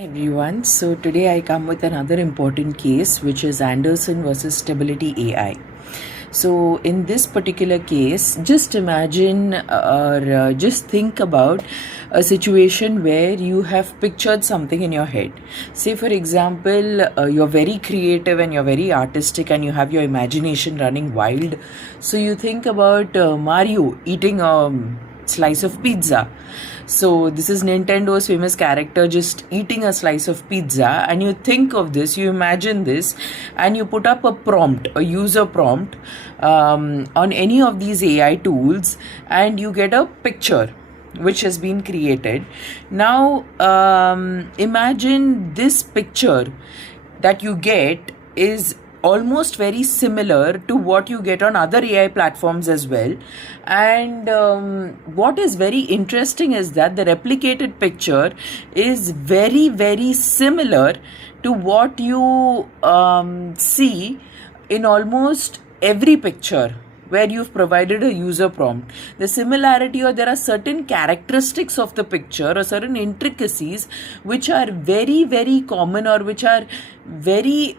Everyone, so today I come with another important case, which is Andersen versus Stability AI. So, in this particular case, just imagine or just think about a situation where you have pictured something in your head. Say, for example, you're very creative and you're very artistic and you have your imagination running wild. So, you think about Mario eating a slice of pizza. So this is Nintendo's famous character just eating a slice of pizza, and you think of this, you imagine this, and you put up a prompt, a user prompt, on any of these AI tools, and you get a picture which has been created. Now imagine this picture that you get is almost very similar to what you get on other AI platforms as well. And what is very interesting is that the replicated picture is very, very similar to what you see in almost every picture where you've provided a user prompt. The similarity, or there are certain characteristics of the picture or certain intricacies which are very, very common, or which are very,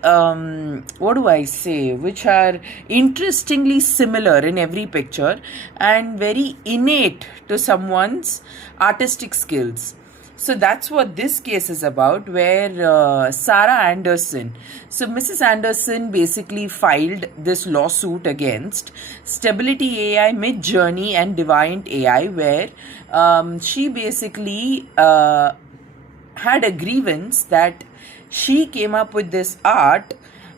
which are interestingly similar in every picture and very innate to someone's artistic skills. So that's what this case is about, where Sarah Andersen, so Mrs. Andersen basically filed this lawsuit against Stability AI, Midjourney and Deviant AI, where she basically had a grievance that she came up with this art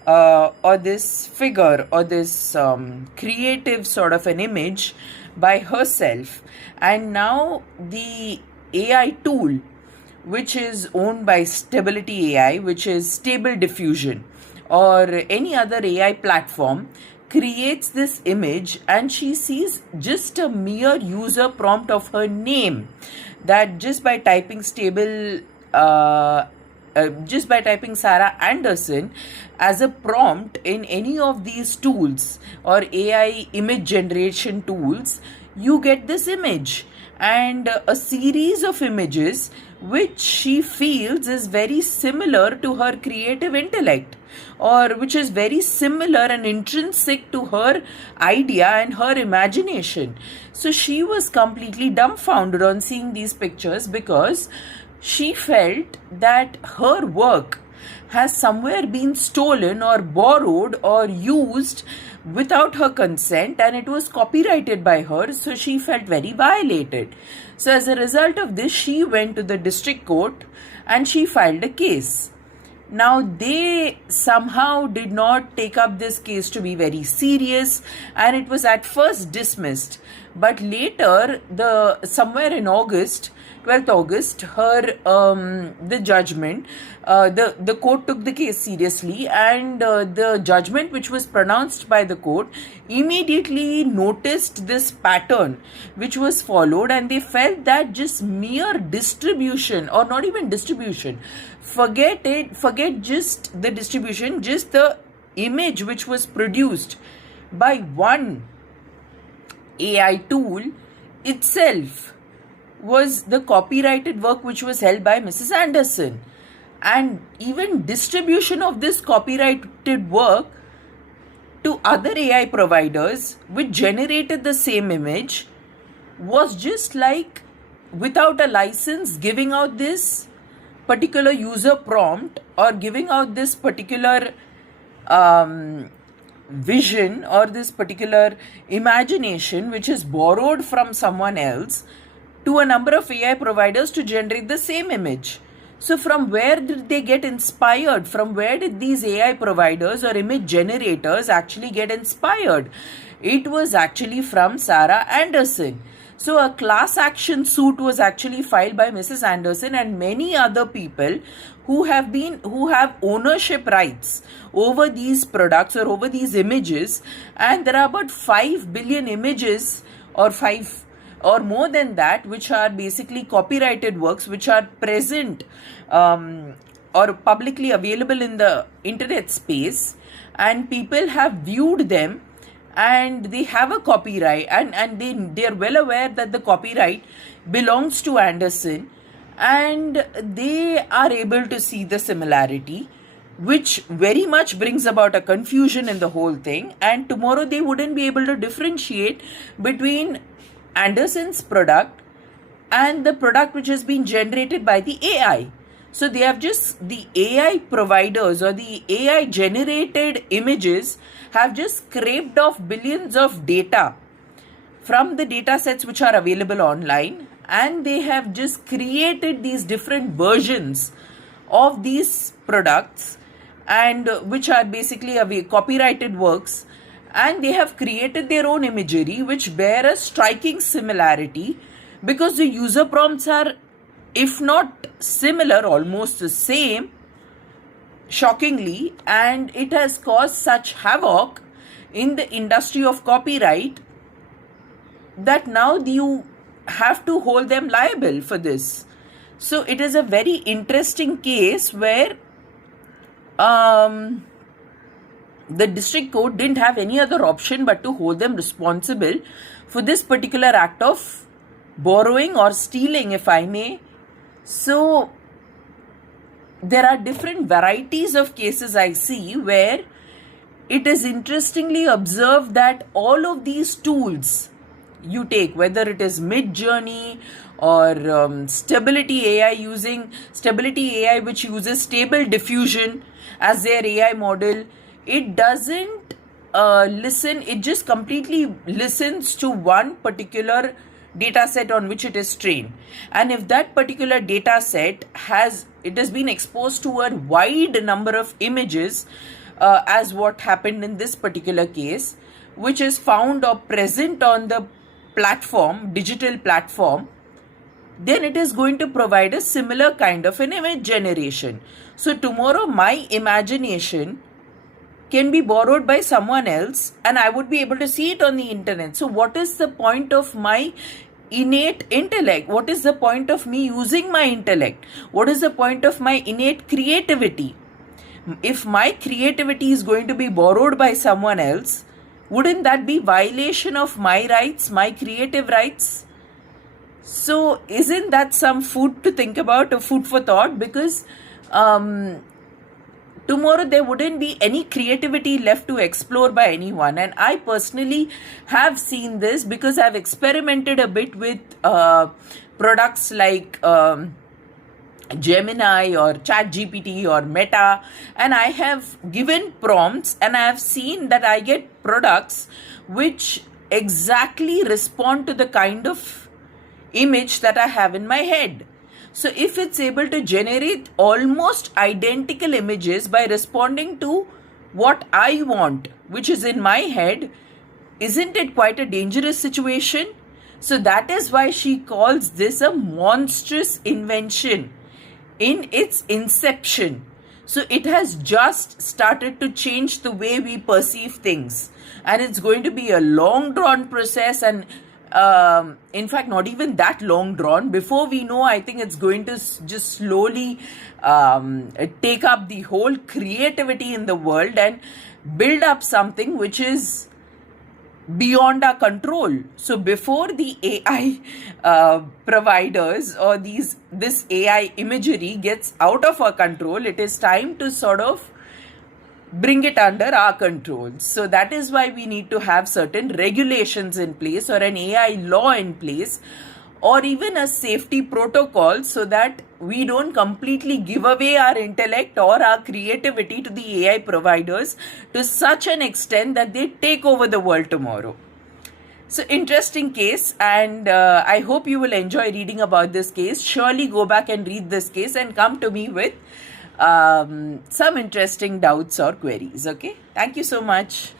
or this figure or this creative sort of an image by herself, and now the AI tool, which is owned by Stability AI, which is Stable Diffusion, or any other AI platform, creates this image, and she sees just a mere user prompt of her name, that just by typing just by typing Sarah Andersen as a prompt in any of these tools or AI image generation tools, you get this image and a series of images which she feels is very similar to her creative intellect, or which is very similar and intrinsic to her idea and her imagination. So she was completely dumbfounded on seeing these pictures, because she felt that her work has somewhere been stolen or borrowed or used without her consent, and it was copyrighted by her, so she felt very violated. So as a result of this, she went to the district court and she filed a case. Now, they somehow did not take up this case to be very serious, and it was at first dismissed. But later, somewhere in August, 12th August, the judgment, the court took the case seriously, and the judgment which was pronounced by the court immediately noticed this pattern which was followed, and they felt that just mere distribution, or not even distribution, forget just the distribution, just the image which was produced by one AI tool itself was the copyrighted work which was held by Mrs. Andersen. And even distribution of this copyrighted work to other AI providers which generated the same image was just like, without a license, giving out this particular user prompt or giving out this particular vision or this particular imagination which is borrowed from someone else to a number of AI providers to generate the same image. So from where did they get inspired? From where did these AI providers or image generators actually get inspired? It was actually from Sarah Andersen. So a class action suit was actually filed by Mrs. Andersen and many other people who have ownership rights over these products or over these images, and there are about 5 billion images or more than that, which are basically copyrighted works which are present or publicly available in the internet space, and people have viewed them and they have a copyright, and they are well aware that the copyright belongs to Andersen, and they are able to see the similarity, which very much brings about a confusion in the whole thing. And tomorrow they wouldn't be able to differentiate between Andersen's product and the product which has been generated by the AI. So they have just, the AI providers or the AI generated images have just scraped off billions of data from the data sets which are available online, and they have just created these different versions of these products, and which are basically copyrighted works, and they have created their own imagery which bear a striking similarity, because the user prompts are, if not similar, almost the same, shockingly. And it has caused such havoc in the industry of copyright that now you have to hold them liable for this. So it is a very interesting case where the district court didn't have any other option but to hold them responsible for this particular act of borrowing or stealing, if I may. So there are different varieties of cases I see where it is interestingly observed that all of these tools you take, whether it is Mid-Journey or Stability AI, using Stability AI, which uses Stable Diffusion as their AI model, it doesn't listen, it just completely listens to one particular data set on which it is trained. And if that particular data set has been exposed to a wide number of images, as what happened in this particular case, which is found or present on the platform, digital platform, then it is going to provide a similar kind of an image generation. So tomorrow my imagination can be borrowed by someone else and I would be able to see it on the internet. So what is the point of my innate intellect? What is the point of me using my intellect? What is the point of my innate creativity? If my creativity is going to be borrowed by someone else, wouldn't that be violation of my rights, my creative rights? So isn't that some food to think about, a food for thought? Because tomorrow there wouldn't be any creativity left to explore by anyone. And I personally have seen this because I've experimented a bit with products like Gemini or ChatGPT or Meta, and I have given prompts and I have seen that I get products which exactly respond to the kind of image that I have in my head. So if it's able to generate almost identical images by responding to what I want, which is in my head, isn't it quite a dangerous situation? So that is why she calls this a monstrous invention in its inception. So it has just started to change the way we perceive things, and it's going to be a long drawn process, and in fact not even that long drawn. Before we know, I think it's going to just slowly take up the whole creativity in the world and build up something which is beyond our control. So before the AI providers or this AI imagery gets out of our control, it is time to sort of bring it under our control. So that is why we need to have certain regulations in place, or an AI law in place, or even a safety protocol, so that we don't completely give away our intellect or our creativity to the AI providers to such an extent that they take over the world tomorrow. So interesting case, and I hope you will enjoy reading about this case. Surely go back and read this case and come to me with some interesting doubts or queries. Okay, thank you so much.